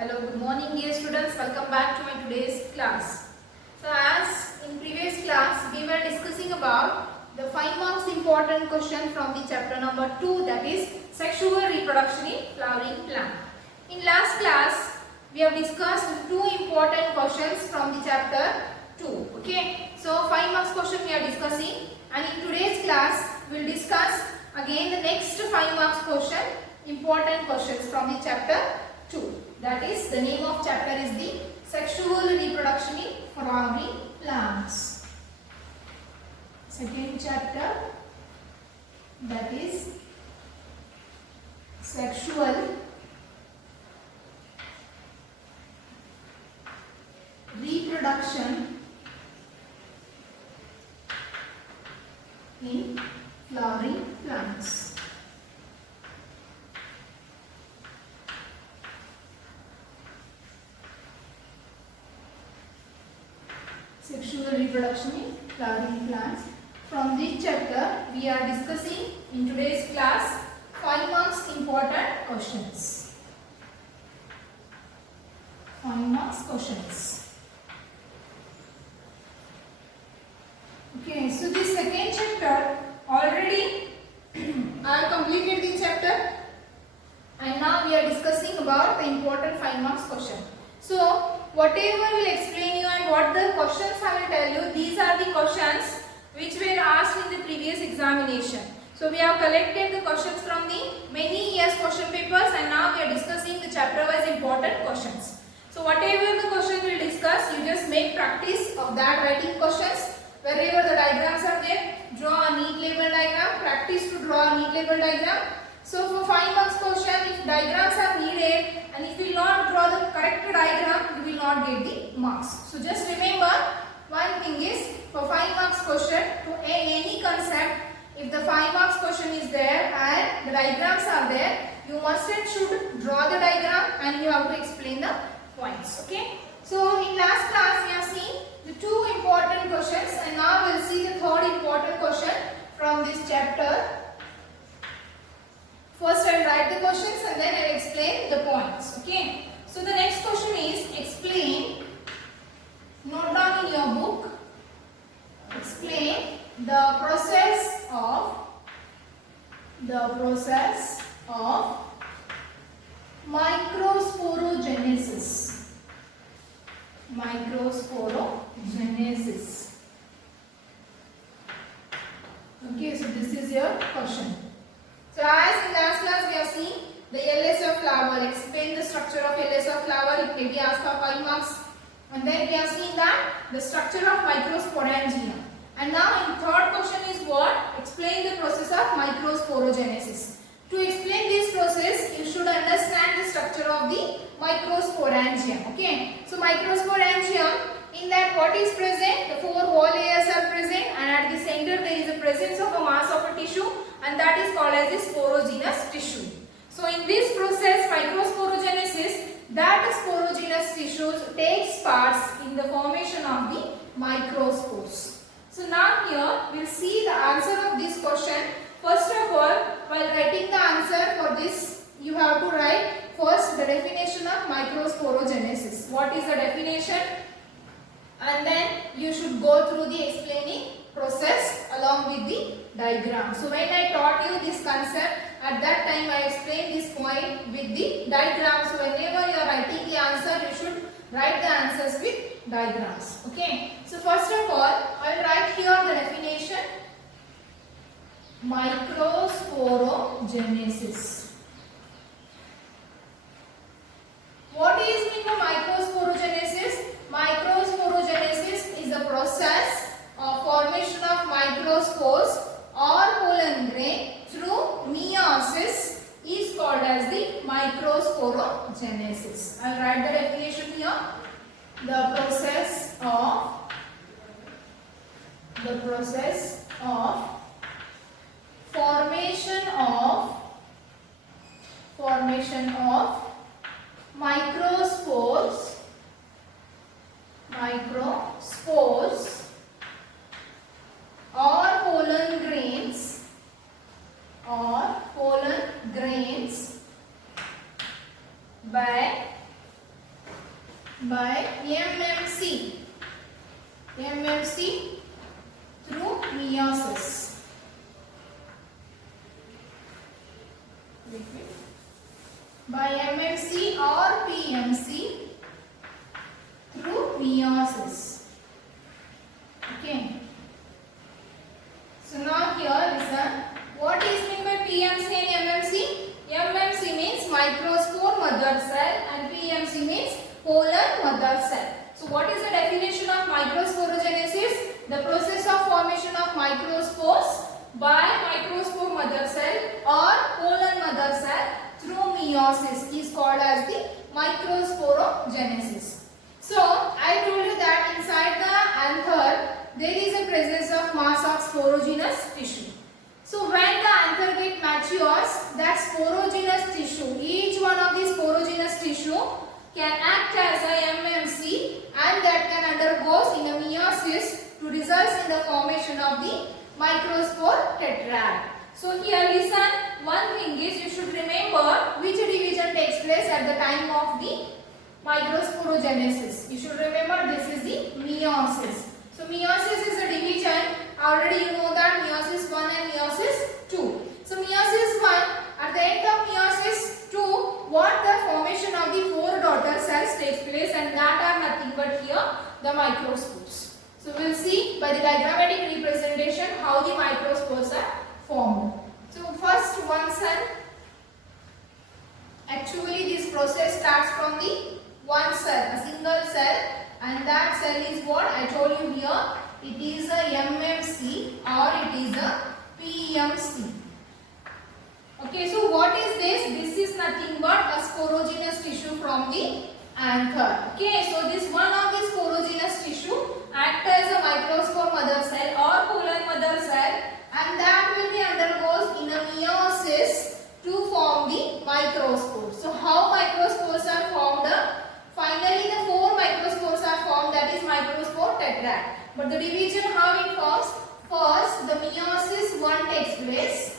Hello, good morning dear students. Welcome back to my today's class. So as in previous class we were discussing about the 5 marks important question from the chapter number 2, that is sexual reproduction in flowering plant. In last class we have discussed 2 important questions from the chapter 2. Okay. So 5 marks question we are discussing, and in today's class we will discuss again the next 5 marks question, important questions from the chapter 2. That is, the name of chapter is the sexual reproduction in flowering plants. Second chapter, that is sexual reproduction in flowering plants. Sexual reproduction in flowering plants. From this chapter we are discussing in today's class 5 marks important questions. 5 marks questions. Okay, so this second chapter already I have completed the chapter, and now we are discussing about the important 5 marks question. So whatever will explain you and what the questions I will tell you, these are the questions which were asked in the previous examination. So we have collected the questions from the many years question papers, and now we are discussing the chapter wise important questions. So whatever the question we will discuss, you just make practice of that writing questions. Wherever the diagrams are there, draw a neat label diagram, practice to draw a neat label diagram. So for 5 marks question, if diagrams are needed and if you will not draw the correct diagram, you will not get the marks. So just remember, one thing is, for 5 marks question, to any concept, if the 5 marks question is there and the diagrams are there, you must and should draw the diagram and you have to explain the points. Okay. So in last class we have seen the 2 important questions, and now we will see the 3rd important question from this chapter. First I will write the questions and then I will explain the points. Okay. So the next question is, explain, note down in your book, explain the process of microsporogenesis. Microsporogenesis. Okay, so this is your question. So as in last class we have seen the LS of flower, explain the structure of LS of flower, it may be asked for 5 marks. And then we have seen that the structure of microsporangia. And now in 3rd question is what? Explain the process of microsporogenesis. To explain this process, you should understand the structure of the microsporangium. Okay. So microsporangium, in that what is present? The 4 wall layers are present, and at the center there is a presence of a mass of a tissue, and that is called as the sporogenous tissue. So in this process, microsporogenesis, that sporogenous tissues takes parts in the formation of the microspores. So now here we will see the answer of this question. First of all, while writing the answer for this, you have to write first the definition of microsporogenesis. What is the definition? And then you should go through the explaining process along with the diagram. So when I taught you this concept, at that time I explained this point with the diagram. So whenever you are writing the answer, you should write the answers with diagrams. Okay. So first of all, I will write here the definition. Microsporogenesis. What is mean by microsporogenesis? Microsporogenesis is the process of formation of microspores or pollen grain through meiosis is called as the microsporogenesis. I will write the definition here. The process of formation of microspores or pollen grains by by MMC. MMC through meiosis. By MMC or PMC through meiosis. Okay. So now here listen. What is meant by PMC and MMC? MMC means microspore mother cell and PMC means pollen mother cell. So what is the definition of microsporogenesis? The process of formation of microspores by microspore mother cell or pollen mother cell through meiosis is called as the microsporogenesis. So I told you that inside the anther there is a presence of mass of sporogenous tissue. So when the anther get matures, that sporogenous tissue, each one of these sporogenous tissue can act as a MMC and that can undergoes in a meiosis to result in the formation of the microspore tetrad. So here listen, one thing is you should remember which division takes place at the time of the microsporogenesis. You should remember this is the meiosis. So meiosis is a division. Already you know that meiosis 1 and meiosis 2. So meiosis 1, at the end of meiosis 2, what the formation of the 4 daughter cells takes place and that are nothing but here the microspores. So we will see by the diagrammatic representation how the microspores are formed. So first one cell, actually this process starts from the one cell, a single cell, and that cell is what I told you here. It is a MMC or it is a PMC. Okay, so what is this? This is nothing but a sporogenous tissue from the anther. Okay, so this one of the sporogenous tissue acts as a microspore mother cell or pollen mother cell, and that will be undergoes in a meiosis to form the microspores. So how microspores are formed? Finally the 4 microspores are formed, that is microspore tetrad. But the division how it forms? First the meiosis 1 takes place.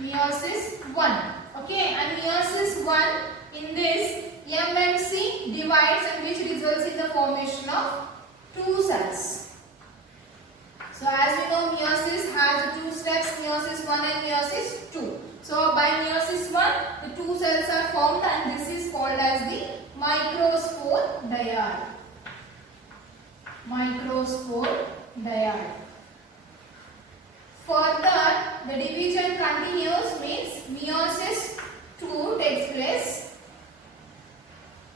Meiosis 1. Okay, and meiosis 1, in this MMC divides and which results in the formation of 2 cells. So as we know meiosis has 2 steps, meiosis 1 and meiosis 2. So by meiosis 1 the 2 cells are formed and this is called as the microspore dyad. Microspore dyad. Further the division continues, means meiosis 2 takes place.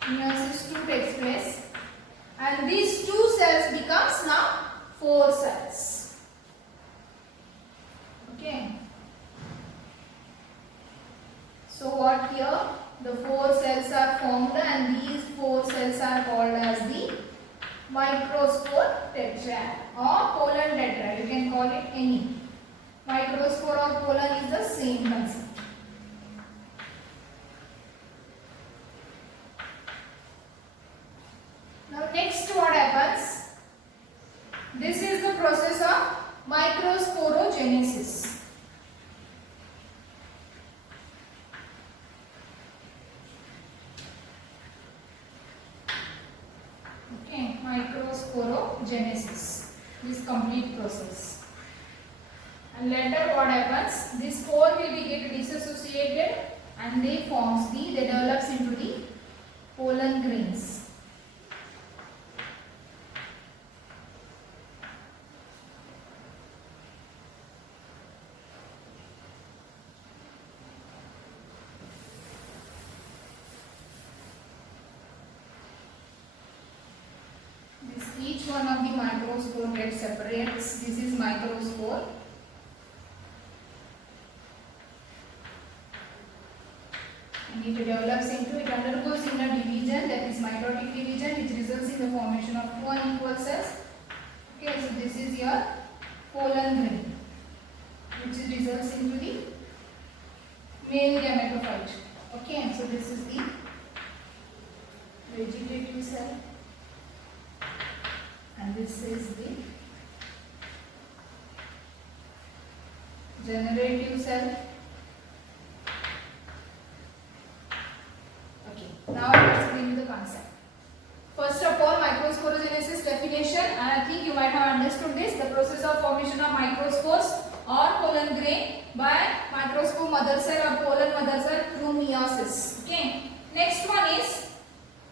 Meiosis 2 takes place and these 2 cells becomes now 4 cells. Okay. So what here? The 4 cells are formed and these 4 cells are called as the microspore tetrad or pollen tetrad. You can call it any. Microspore or pollen is the same concept. Now next what happens? This is the process of microsporogenesis. Okay, microsporogenesis, this complete process. And later what happens? This 4 will be get disassociated and they develops into the pollen grains. Each one of the microspore gets separates. This is microspore. And it develops into, it undergoes in a division, that is mitotic division, which results in the formation of 2 unequal cells. Okay, so this is your pollen grain, which results into the male gametophyte. Okay, so this is the vegetative cell. And this is the generative cell. Okay, now let's bring the concept. and I think you might have understood this, the process of formation of microspores or pollen grain by microspore mother cell or pollen mother cell through meiosis. Okay. Next one is,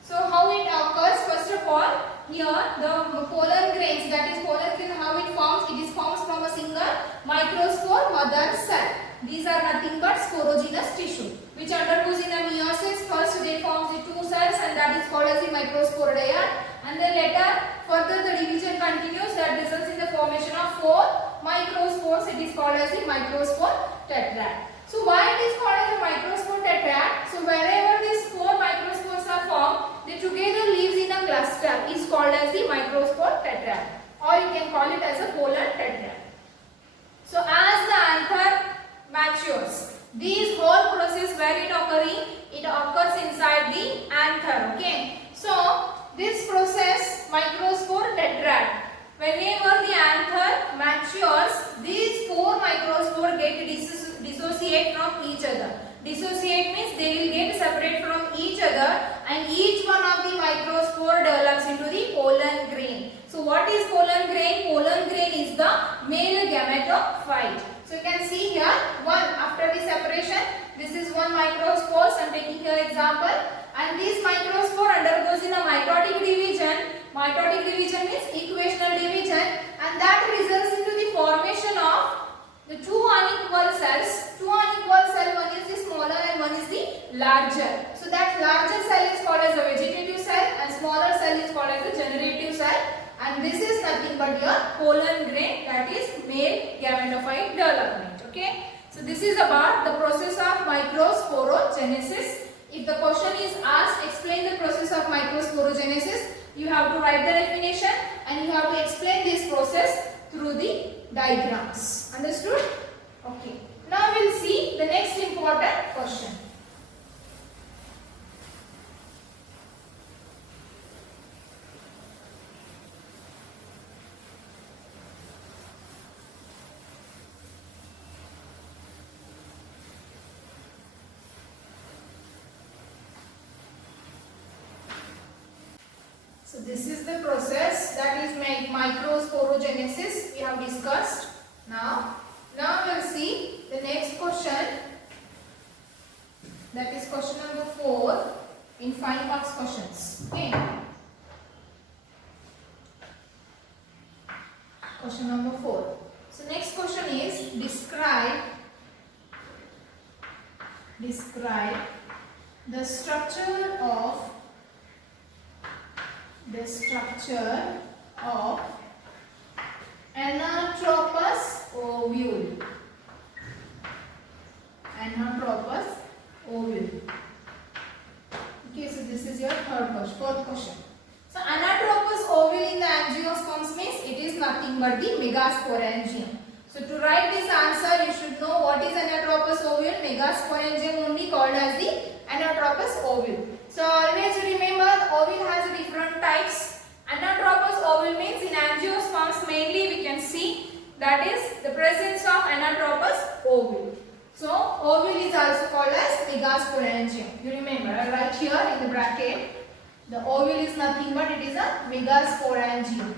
so how it occurs? First of all, here the pollen grains, that is pollen grain, how it forms? It is formed from a single microspore mother cell. These are nothing but sporogenous tissue which undergoes in a meiosis. First they form the two cells and that is called as the microsporidia, and then later further the division continues, that results in the formation of 4 microspores. It is called as the microspore tetrad. So why it is called as a microspore tetrad? So wherever these 4 microspores are formed, they together lives in a cluster is called as the microspore tetrad, or you can call it as a pollen tetrad. So as the anther matures, this whole process where it occurs inside the anther. Okay. So this process, microspore tetrad, whenever the anther matures, these 4 microspores get dissociate from each other. Dissociate means they will get separate from each other, and each one of the microspore develops into the pollen grain. So what is pollen grain? Pollen grain is the male gametophyte. So you can see here, one after the separation, this is one microspore. I am taking here example, and this microspore undergoes in a mitotic division. Mitotic division means equational division, and that results into the formation of the 2 unequal cells. 2 unequal cells, one is the smaller and one is the larger. So that larger cell is called as a vegetative cell and smaller cell is called as a generative cell. And this is nothing but your pollen grain, that is male gametophyte development. Okay. So this is about the process of microsporogenesis. If the question is asked, explain the process of microsporogenesis, you have to write the definition and you have to explain this process through the diagrams. Understood? Okay. Now we will see the next important question. So this is the process, that is microsporogenesis we have discussed. Now we will see the next question, that is question number 4 in 5 marks questions. Okay. Question number 4. So next question is describe the structure of anatropous ovule. Anatropous ovule. Okay, so this is your fourth question. So anatropous ovule in the angiosperms means it is nothing but the megasporangium. So to write this answer, you should know what is anatropous ovule. Megasporangium only called as the anatropous ovule. So always remember, the ovule has different types. Anatropous ovule means in angiosperms mainly we can see that is the presence of anatropous ovule. So ovule is also called as megasporangium. You remember, I write here in the bracket, the ovule is nothing but it is a megasporangium.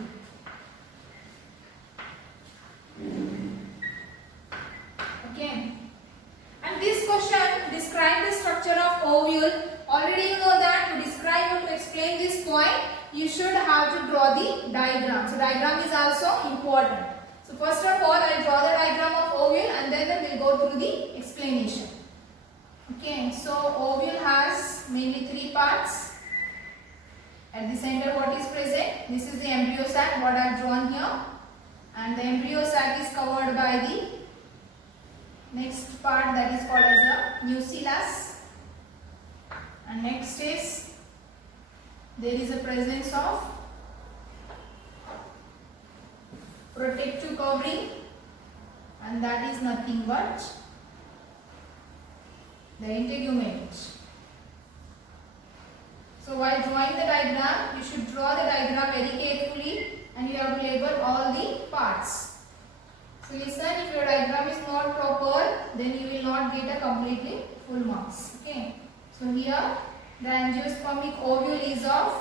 Okay. And this question, describe the structure of ovule. Already you know that to describe or to explain this point, you should have to draw the diagram. So diagram is also important. So first of all, I will draw the diagram of ovule and then we will go through the explanation. Okay, so ovule has mainly 3 parts. At the center what is present? This is the embryo sac, what I have drawn here. And the embryo sac is covered by the next part, that is called as a nucellus. And next is, there is a presence of protective covering, and that is nothing but the integument. So while drawing the diagram, you should draw the diagram very carefully and you have to label all the parts. So listen, if your diagram is not proper, then you will not get a completely full marks. Okay. So here the angiospermic ovule is of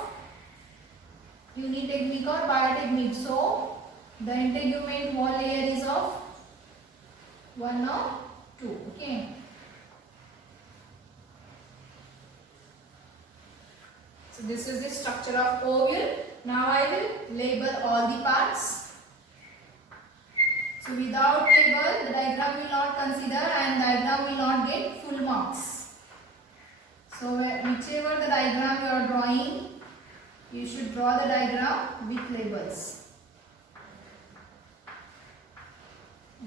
unitegmic or bitegmic. So the integument wall layer is of 1 or 2. Okay. So this is the structure of ovule. Now I will label all the parts. So without label, the diagram will not consider and diagram will not get full marks. So whichever the diagram you are drawing, you should draw the diagram with labels.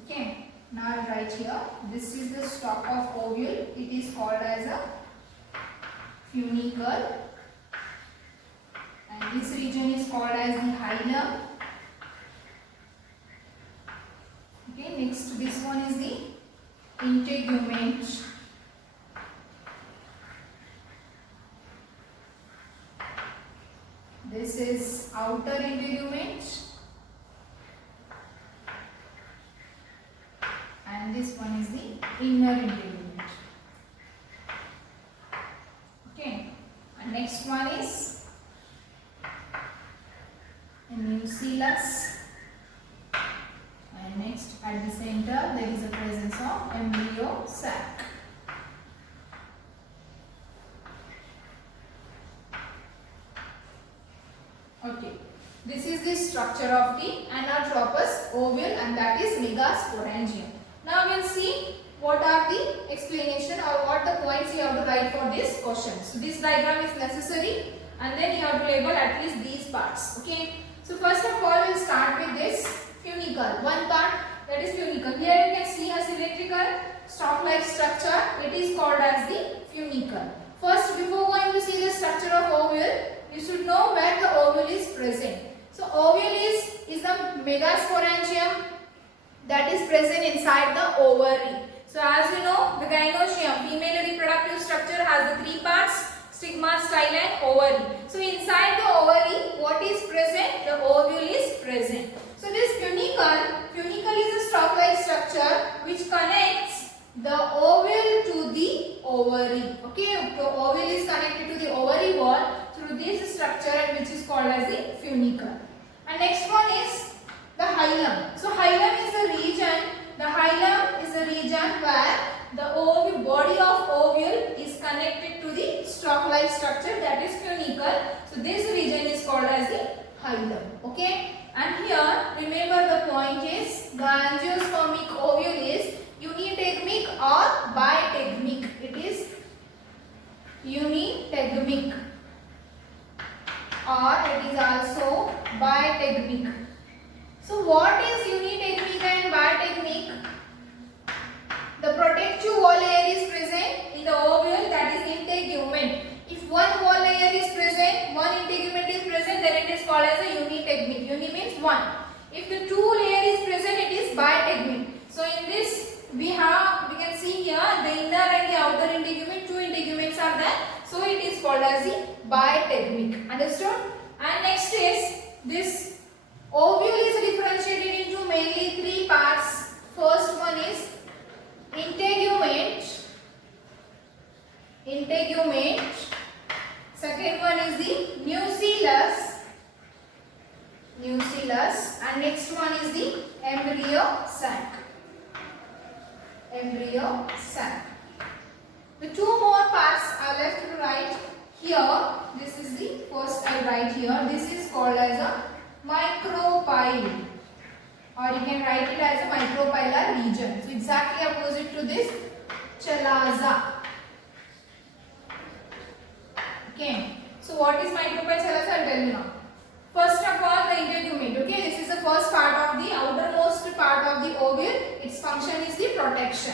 Okay. Now I will write here. This is the stalk of ovule. It is called as a funicle. And this region is called as the hilum. Okay, next this one is the integument. This is outer integument. And this one is the inner integument. Okay, and next one is a nucellus. And next at the center there is a presence of embryo sac. Okay, this is the structure of the anatropous ovule and that is megasporangium. Now we will see what are the explanation or what the points you have to write for this question. So this diagram is necessary and then you have to label at least these parts. Okay. So first of all we will start with this funicle. One part, that is funicle. Here you can see a cylindrical stalk-like structure. It is called as the funicle. First, before going to see the structure of ovule, you should know where the ovule is present. So ovule is the megasporangium that is present inside the ovary. So as you know, the gynoecium, female reproductive structure, has the 3 parts: stigma, style and ovary. So inside the ovary, what is present? The ovule is present. So this funicle is a stalk-like structure which connects the ovule to the ovary. Okay, so ovule is connected to the ovary wall through this structure which is called as the funicle. And next one is the hilum. So hilum is a region. The hilum is a region where the ovule, body of ovule is connected to the stalk-like structure, that is funicle. So this region is called as the hilum. Okay. And here remember the point is the angiospermic ovule is unitegmic or bitegmic. It is unitegmic or it is also bitegmic. So what is unitegmic and bitegmic? The protective wall layer is present in the ovule, that is integument. If one wall layer is present, one integument is present, then it is called as a unitegmic. Uni means one. If the 2 layer is present, it is bitegmic. So in this we can see here the inner and the outer integument, 2 integuments are there. So it is called as the bitegmic. Understood? And next is this ovule is differentiated into mainly 3 parts. First one is integument. Second one is the nucellus. And next one is the embryo sac. The 2 more parts are left to write here. This is the first I write here. This is called as a micropyle, or you can write it as a micropylar region. So exactly opposite to this chalaza. Okay. So what is micropyle chalaza? I'll tell you now. First of all, the integument. Okay, this is the first part of the outermost part of the ovule. Its function is the protection.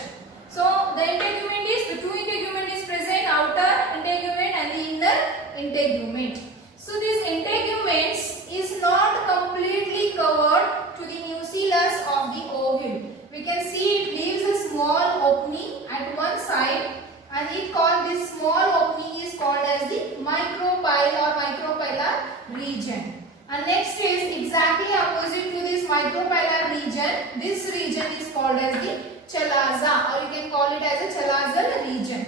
So the integument is, the 2 integument is present, outer integument and the inner integument. So this integuments is not completely covered to the nucellus of the ovule. We can see it leaves a small opening at one side, and this small opening is called as the micropyle or micropylar region. And next is exactly opposite to this micropylar region. This region is called as the chalaza, or you can call it as a chalazal region.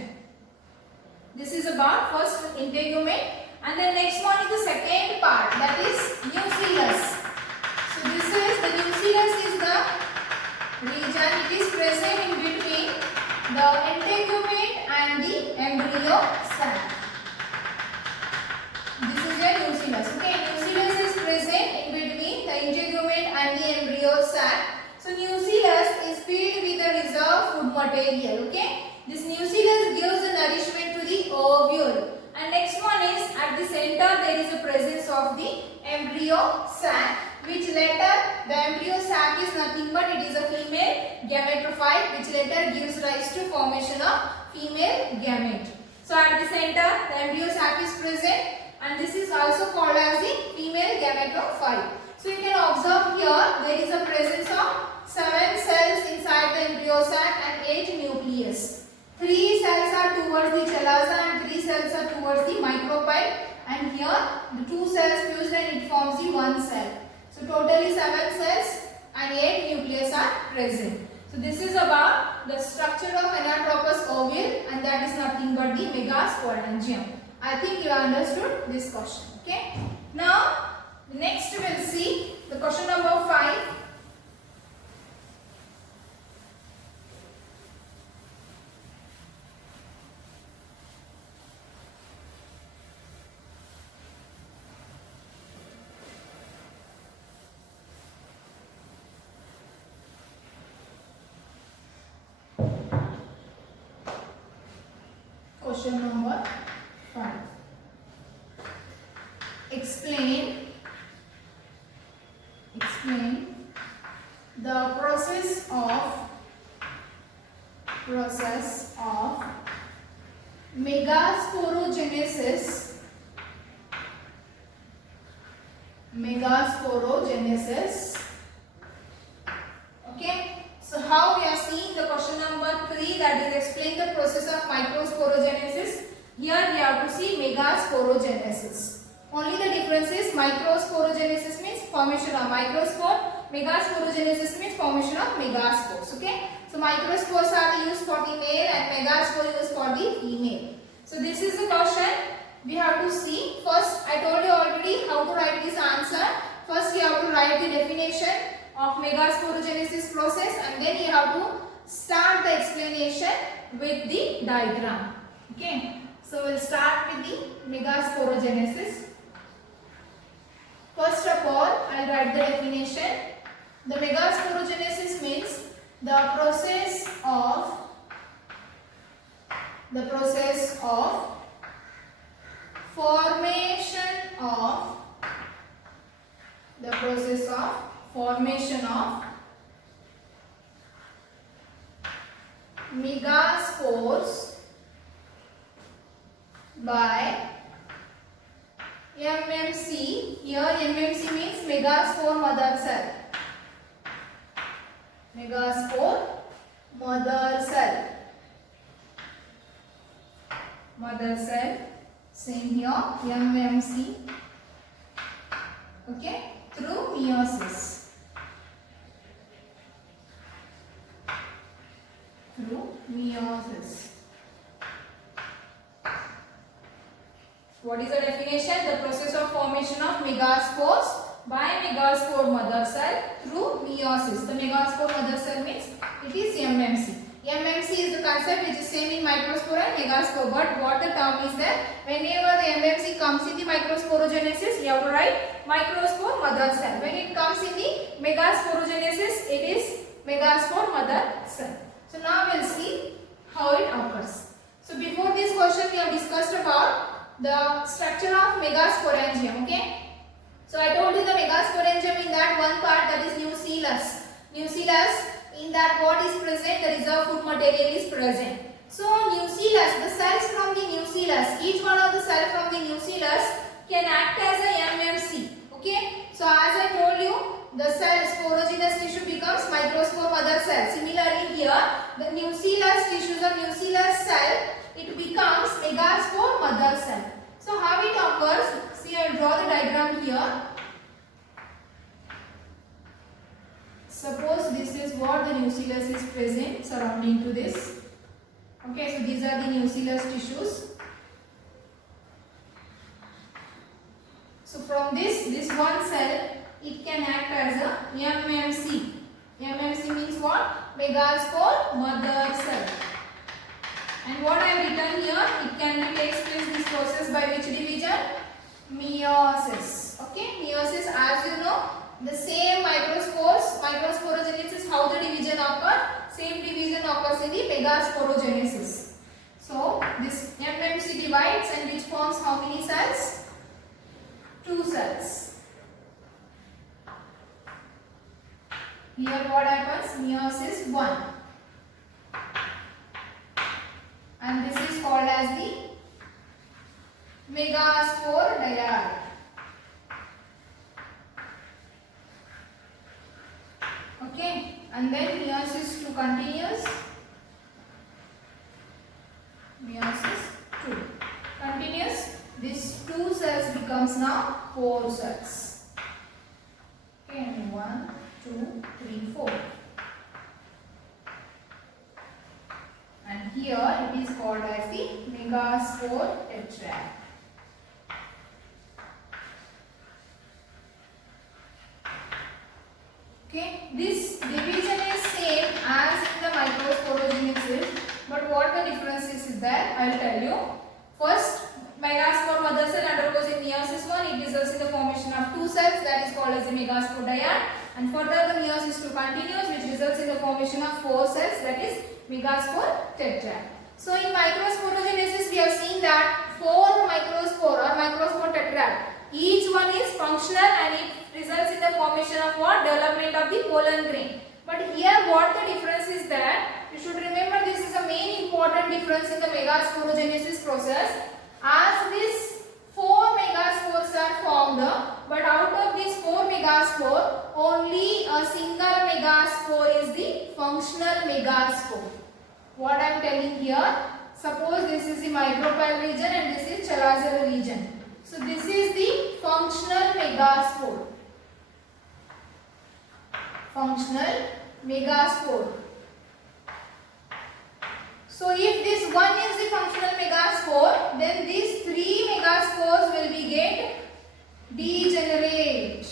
This is about first integument. And then next one is the second part, that is nucleus. So this is the nucleus is the region, it is present in between the integument and the embryo sac. This is your nucleus. Okay, nucleus is present in between the integument and the embryo sac. So nucleus is filled with the reserved food material. Okay, this nucleus gives the nourishment to the ovule. And next one is at the center there is a presence of the embryo sac, which later the embryo sac is nothing but it is a female gametophyte, which later gives rise to formation of female gamete. So at the center the embryo sac is present, and this is also called as the female gametophyte. So you can observe here there is a presence of 7 cells inside the embryo sac and 8 nucleus. 3 cells are towards the chalaza and 3 cells are towards the micropyle, and here the 2 cells fused and it forms the 1 cell. So totally 7 cells and 8 nucleus are present. So this is about the structure of anatropous ovule, and that is nothing but the megasporangium. I think you understood this question. Okay. Now next we will see the question number 5. Question number 5. Explain the process of megasporogenesis. Okay. So how we are seeing the question number 3, that is explain the process of microsporogenesis. Here we have to see megasporogenesis. Only the difference is microsporogenesis means formation of microspore, megasporogenesis means formation of megaspores. Okay. So microspores are used for the male and megaspore used for the female. So this is the question we have to see. First I told you already how to write this answer. First you have to write the definition of megasporogenesis process, and then you have to start the explanation with the diagram. Okay, so we'll start with the megasporogenesis. First of all, I'll write the definition. The megasporogenesis means the process of formation of megaspores by MMC. Here MMC means megaspore mother cell. Megaspore mother cell. Mother cell. Same here. MMC. Okay. Through meiosis. What is the definition? The process of formation of megaspores by megaspore mother cell through meiosis. The megaspore mother cell means it is MMC. MMC is the concept which is same in microspore and megaspore, but what the term is that whenever the MMC comes in the microsporogenesis, we have to write microspore mother cell. When it comes in the megasporogenesis, it is megaspore mother cell. So now we will see how it occurs. So before this question we have discussed about the structure of megasporangium. Okay. So I told you the megasporangium, in that one part, that is nucleus. In that what is present? The reserved food material is present. So nucleus, the cells from the nucleus, each one of the cells from the nucleus can act as a MMC. Okay. So as I told you, the cell sporogenous tissue becomes microspore mother cell. Similarly here, the nucleus tissues or nucleus cell, it becomes megaspore mother cell. So how it occurs? See, I will draw the diagram here. Suppose this is what the nucleus is present surrounding to this. Okay, so these are the nucleus tissues. So from this one cell, it can act as a MMC. MMC means what? Megaspore mother cell. And what I have written here, it can be takes place this process by which division? Meiosis. Okay, meiosis, as you know, the same microspores, microsporogenesis, how the division occurs, same division occurs in the megasporogenesis. So this MMC divides and which forms how many cells? 2 cells. Here what happens? Meiosis 1. And this is called as the megaspore dyad. Okay, and then meiosis 2 continues. Meiosis 2 continues. This 2 cells becomes now 4 cells. Okay, and 1, 2, 3, 4. And here it is called as the megaspore tetrad. Okay, this division is same as in the microsporogenesis, but what the difference is there, I will tell you. First, megaspore mother cell undergoes in meiosis 1, it results in the formation of 2 cells, that is called as the megaspore dyad, and further the meiosis 2 continues, which results in the formation of 4 cells, that is megaspore tetrad. So in microsporogenesis we have seen that 4 microspore or microspore tetrad, each one is functional and it results in the formation of what? Development of the pollen grain. But here what the difference is that, you should remember this is a main important difference in the megasporogenesis process. As these 4 megaspores are formed, but out of these 4 megaspore, only a single megaspore is the functional megaspore. What I am telling here, suppose this is the micropyle region and this is chalazoid region. So this is the functional megaspore. Functional megaspore. So if this one is the functional megaspore, then these 3 megaspores will be get degenerate.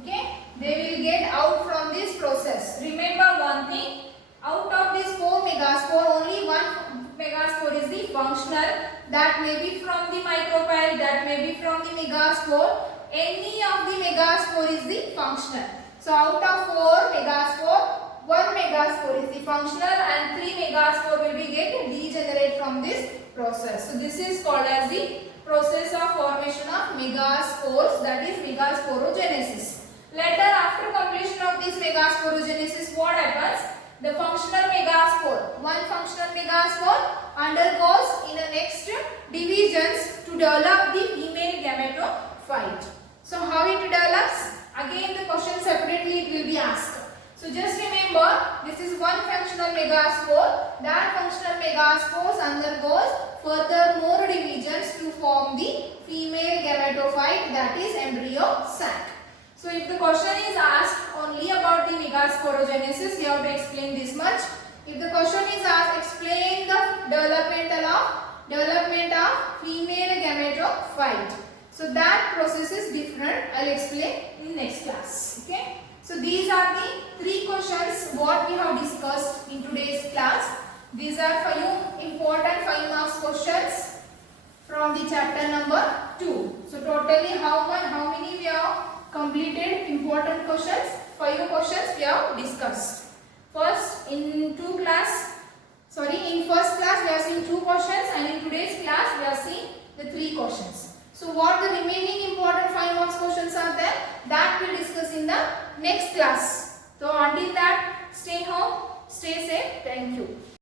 Okay, they will get out from this process. Remember one thing, out of this 4 megaspore, only one megaspore is the functional. That may be from the micropyle, that may be from the megaspore. Any of the megaspore is the functional. So out of 4 megaspore, 1 megaspore is the functional and 3 megaspore will be get degenerate from this process. So this is called as the process of formation of megaspores, that is megasporogenesis. Later, after completion of this megasporogenesis, what happens? The functional megaspore, one functional megaspore undergoes in the next divisions to develop the female gametophyte. So how it develops? Again the question separately it will be asked. So just remember, this is one functional megaspore. That functional megaspores undergoes further more divisions to form the female gametophyte, that is embryo sac. So if the question is asked only about the megasporogenesis, you have to explain this much. If the question is asked, explain the development of female gametophyte. So that process is different. I will explain in next class. Okay. So these are the 3 questions what we have discussed in today's class. These are for you important 5 marks questions from the chapter number 2. So totally how many we have completed important questions? 5 questions we have discussed. First in first class we have seen 2 questions and in today's class we have seen the 3 questions. So what the remaining important 5 marks questions are there, that we will discuss in the next class. So until that, stay home, stay safe. Thank you.